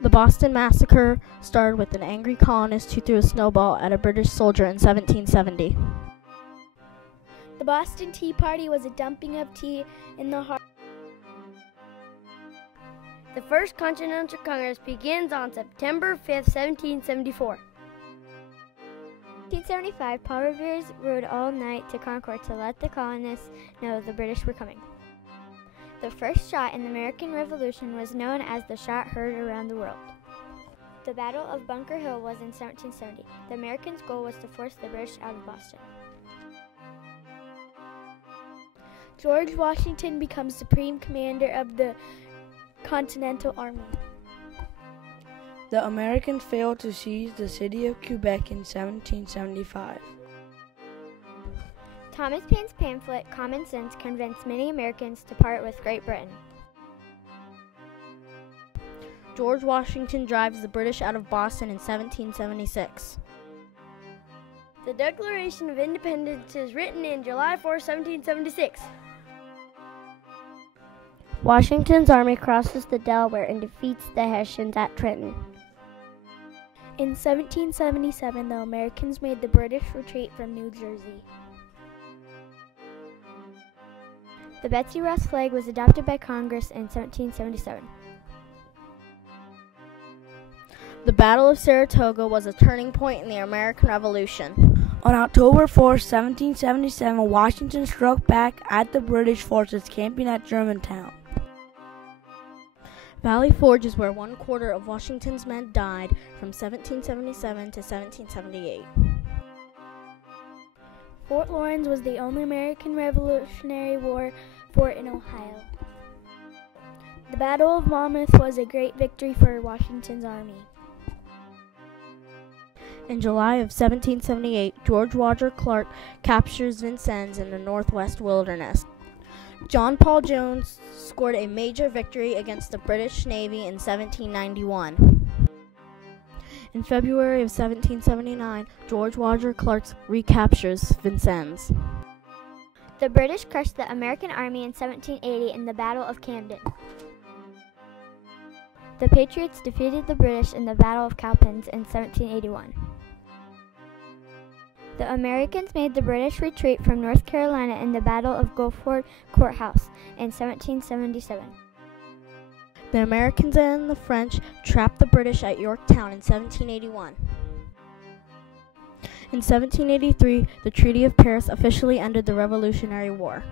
The Boston Massacre started with an angry colonist who threw a snowball at a British soldier in 1770. The Boston Tea Party was a dumping of tea in the harbor. The First Continental Congress begins on September 5, 1774. 1875, Paul Revere rode all night to Concord to let the colonists know the British were coming. The first shot in the American Revolution was known as the shot heard around the world. The Battle of Bunker Hill was in 1770. The Americans' goal was to force the British out of Boston. George Washington becomes Supreme Commander of the Continental Army. The Americans failed to seize the city of Quebec in 1775. Thomas Paine's pamphlet, Common Sense, convinced many Americans to part with Great Britain. George Washington drives the British out of Boston in 1776. The Declaration of Independence is written in July 4, 1776. Washington's army crosses the Delaware and defeats the Hessians at Trenton. In 1777, the Americans made the British retreat from New Jersey. The Betsy Ross flag was adopted by Congress in 1777. The Battle of Saratoga was a turning point in the American Revolution. On October 4, 1777, Washington struck back at the British forces camping at Germantown. Valley Forge is where 1/4 of Washington's men died from 1777 to 1778. Fort Lawrence was the only American Revolutionary War fort in Ohio. The Battle of Monmouth was a great victory for Washington's army. In July of 1778, George Roger Clark captures Vincennes in the Northwest Wilderness. John Paul Jones scored a major victory against the British Navy in 1791. In February of 1779, George Roger Clark recaptures Vincennes. The British crushed the American army in 1780 in the Battle of Camden. The Patriots defeated the British in the Battle of Cowpens in 1781. The Americans made the British retreat from North Carolina in the Battle of Guilford Courthouse in 1777. The Americans and the French trapped the British at Yorktown in 1781. In 1783, the Treaty of Paris officially ended the Revolutionary War.